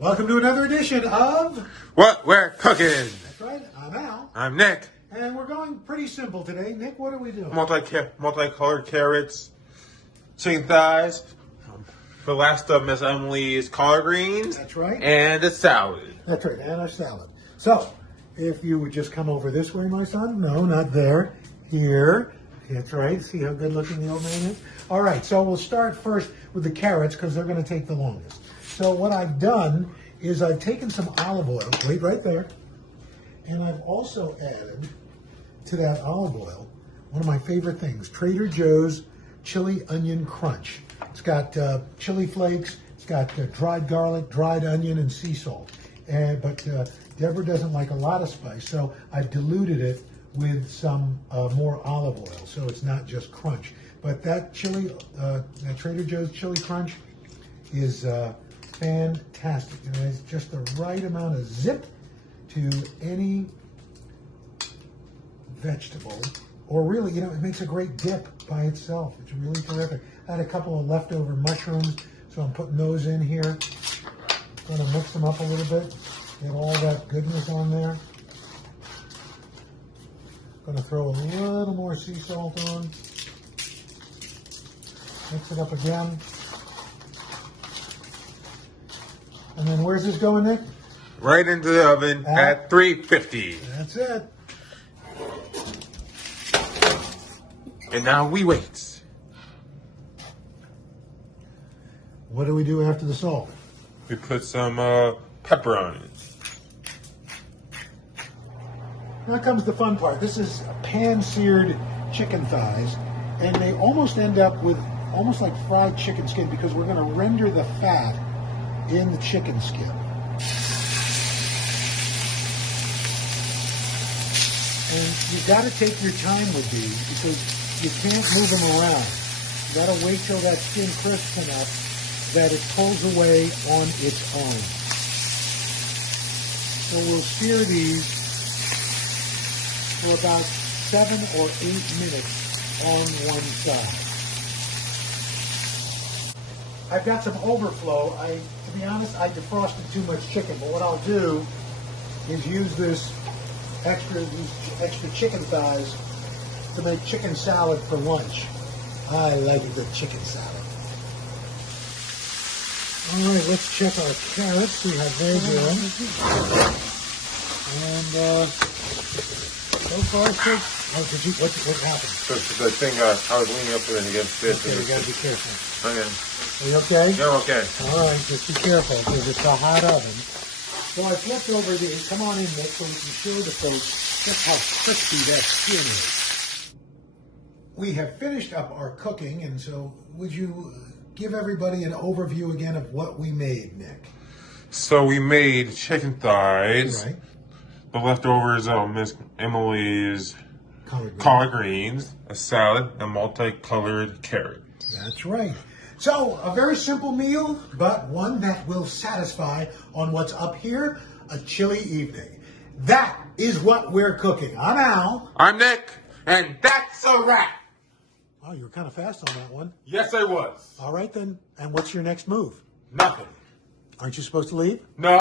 Welcome to another edition of What We're Cooking. That's right, I'm Al. I'm Nick. And we're going pretty simple today. Nick, what are we doing? Multicolored carrots, chicken thighs, the last of Miss Emily's collard greens. That's right. And a salad. That's right, and a salad. So, if you would just come over this way, my son. No, not there. Here. That's right. See how good looking the old man is? All right, so we'll start first with the carrots because they're going to take the longest. So what I've done is I've taken some olive oil, wait right there, and I've also added to that olive oil one of my favorite things, Trader Joe's Chili Onion Crunch. It's got chili flakes, it's got dried garlic, dried onion, and sea salt. But Deborah doesn't like a lot of spice, so I've diluted it with some more olive oil, so it's not just crunch. But that that Trader Joe's Chili Crunch is fantastic. And it has just the right amount of zip to any vegetable, or really, it makes a great dip by itself. It's really terrific. I had a couple of leftover mushrooms, so I'm putting those in here. I'm going to mix them up a little bit, get all that goodness on there. Going to throw a little more sea salt on. Mix it up again. And then where's this going, Nick? Right into the oven at 350. That's it. And now we wait. What do we do after the salt? We put some pepper on it. Now comes the fun part. This is pan-seared chicken thighs, and they almost end up with almost like fried chicken skin because we're going to render the fat in the chicken skin. And you got to take your time with these because you can't move them around. You got to wait till that skin crisps enough that it pulls away on its own. So we'll sear these for about 7 or 8 minutes on one side. I've got some overflow. To be honest, I defrosted too much chicken, but what I'll do is use these extra chicken thighs to make chicken salad for lunch. I like a good chicken salad. All right, let's check our carrots, see how they're doing. And so far, what happened? The thing, I was leaning up with it against this. Okay, you gotta be careful. Okay. Are you okay? You're okay. All right, just be careful because it's a hot oven. So I flipped over these. Come on in, Nick, so we can show the folks just how crispy that skin is. We have finished up our cooking, and so would you give everybody an overview again of what we made, Nick? So we made chicken thighs. Right. The leftovers of Miss Emily's collard greens, a salad, and multicolored carrots. That's right. So, a very simple meal, but one that will satisfy on what's up here, a chilly evening. That is what we're cooking. I'm Al. I'm Nick, and that's a wrap. Oh, you were kind of fast on that one. Yes, I was. All right, then. And what's your next move? Nothing. Aren't you supposed to leave? No.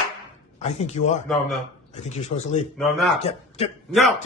I think you are. No. I think you're supposed to leave. No, I'm not. Get. No.